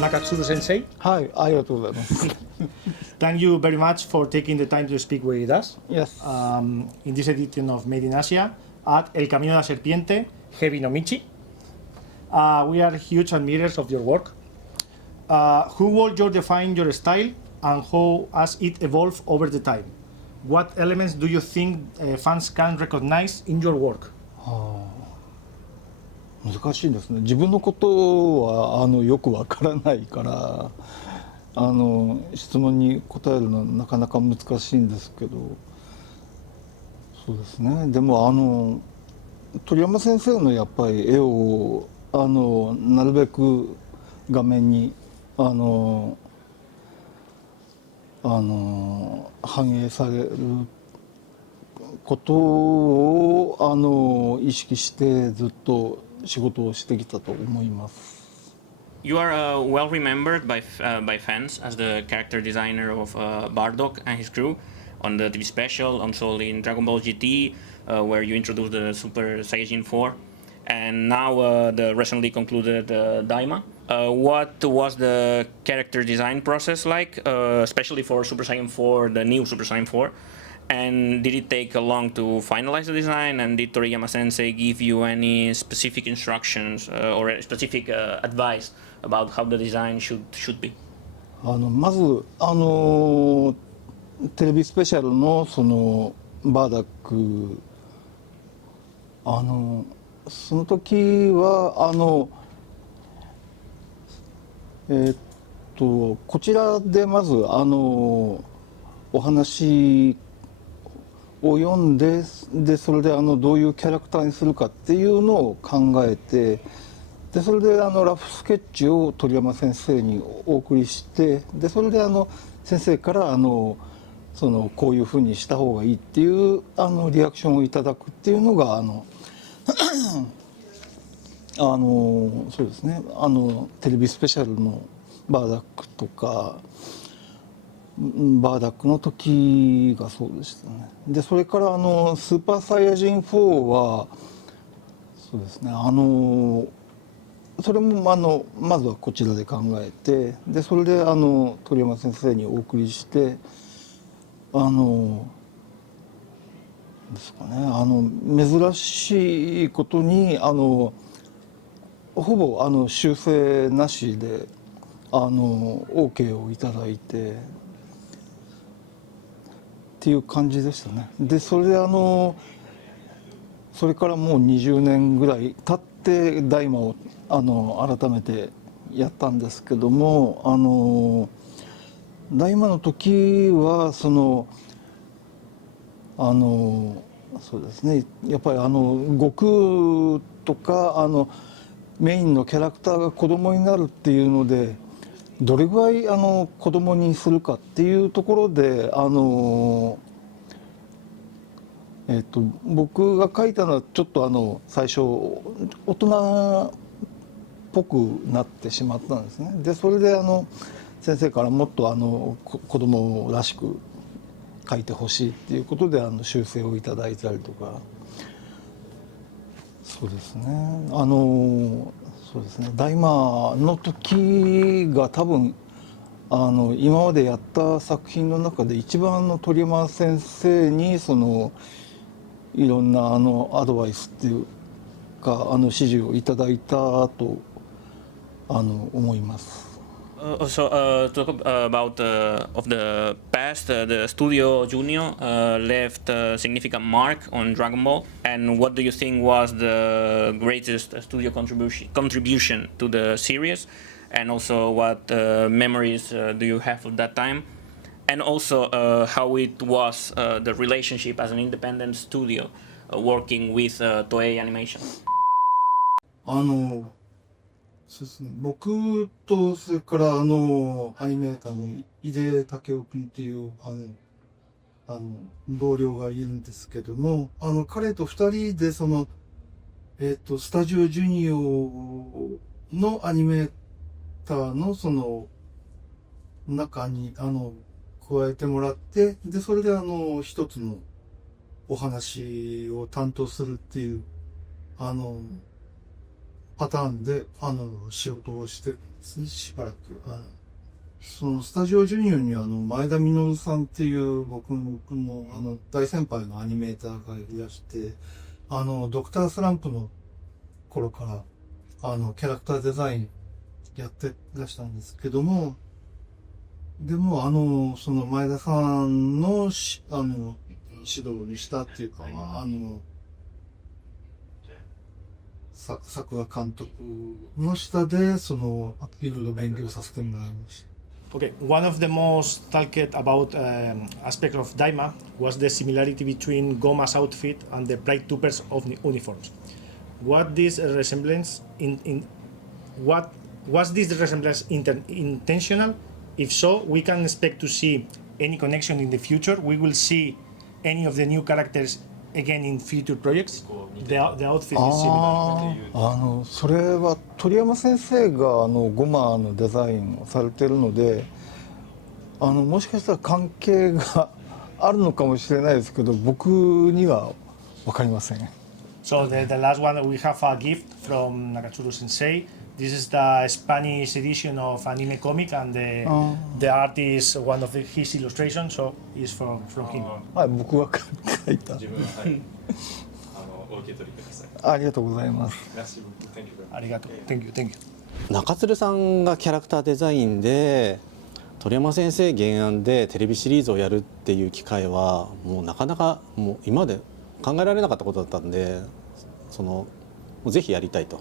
Nakatsuru Sensei. はい、ありがとうございます。Thank you very much for taking the time to speak with us Yes. in this edition of Made in Asia at El Camino de la Serpiente, Hebi no Michi. We are huge admirers of your work. Who would you define your style and how has it evolved over the time? What elements do you think fans can recognize in your work? 難しいですね。自分のことはよくわからないから質問に答えるのはなかなか難しいんですけど、そうですね。でも鳥山先生のやっぱり絵をなるべく画面に反映されることを意識してずっと仕事をしてきたと思います。You are well remembered by fans as the character designer of Bardock and his crew on the TV special, also in Dragon Ball GT, where you introduced the Super Saiyajin 4, and now the recently concluded Daima. What was the character design process like, especially for Super Saiyan 4, the new Super Saiyan 4? And did it take long to finalize the design? And did Toriyama Sensei give you any specific instructions or specific advice about how the design should be? まずテレビスペシャルのそのバーダックその時はこちらでまずお話を読んで、それでどういうキャラクターにするかっていうのを考えて、でそれでラフスケッチを鳥山先生にお送りして、でそれで先生からこういうふうにした方がいいっていうリアクションをいただくっていうのがそうですね、テレビスペシャルのバーダックとかバーダックの時がそうでしたね。でそれからスーパーサイヤ人4はそうですね、それもまずはこちらで考えて、でそれで鳥山先生にお送りしてですかね、珍しいことにほぼ修正なしでOK をいただいてっていう感じでしたね。でそれでそれからもう20年ぐらい経って大魔を改めてやったんですけども、大魔の時はそうですね、やっぱり悟空とかメインのキャラクターが子供になるっていうので、どれぐらい子供にするかっていうところで僕が書いたのはちょっと最初大人っぽくなってしまったんですね。でそれで先生からもっと子供らしく書いてほしいっていうことで修正をいただいたりとか、そうですね、そうですね、大魔の時が多分今までやった作品の中で一番鳥山先生にいろんなアドバイスっていうか指示をいただいたと思います。Also, talk about of the past. The Studio Junior left a significant mark on Dragon Ball. And what do you think was the greatest studio contribution to the series? And also, what memories do you have of that time? And also, how it was the relationship as an independent studio working with Toei Animation. そうですね、僕とそれからアニメーターの井出武雄君っていう同僚がいるんですけども、彼と二人でスタジオジュニオのアニメーターの中に加えてもらって、でそれで一つのお話を担当するっていうパターンで仕事をしてるんですね、しばらく。そのスタジオジュニアに前田実さんっていう僕の大先輩のアニメーターがいらして、ドクタースランプの頃からキャラクターデザインやってらしたんですけども、でもその前田さんの指導にしたっていうか、作画監督の下でいろいろ勉強させてもらいました。Okay, one of the most talked about aspects of Daima was the similarity between Goma's outfit and the Pride Troopers of uniforms. What this resemblance what was this resemblance intentional? If so, we can expect to see any connection in the future. We will see any of the new characters again in future projects. The outfit is similar. それは鳥山先生がゴマのデザインをされてるので、もしかしたら関係があるのかもしれないですけど、僕には分かりません。So the last one we have a gift from Nakatsuru Sensei. This is the Spanish edition of Anime Comic, and the art is one of his illustrations, so it's from him. はい、僕が書いた。自分は、はい、お受け取りください。ありがとうございます。Arigato. Thank you. Thank you. 中鶴さんがキャラクターデザインで鳥山先生原案でテレビシリーズをやるっていう機会はもうなかなかもう今まで考えられなかったことだったんで、もうぜひやりたいと。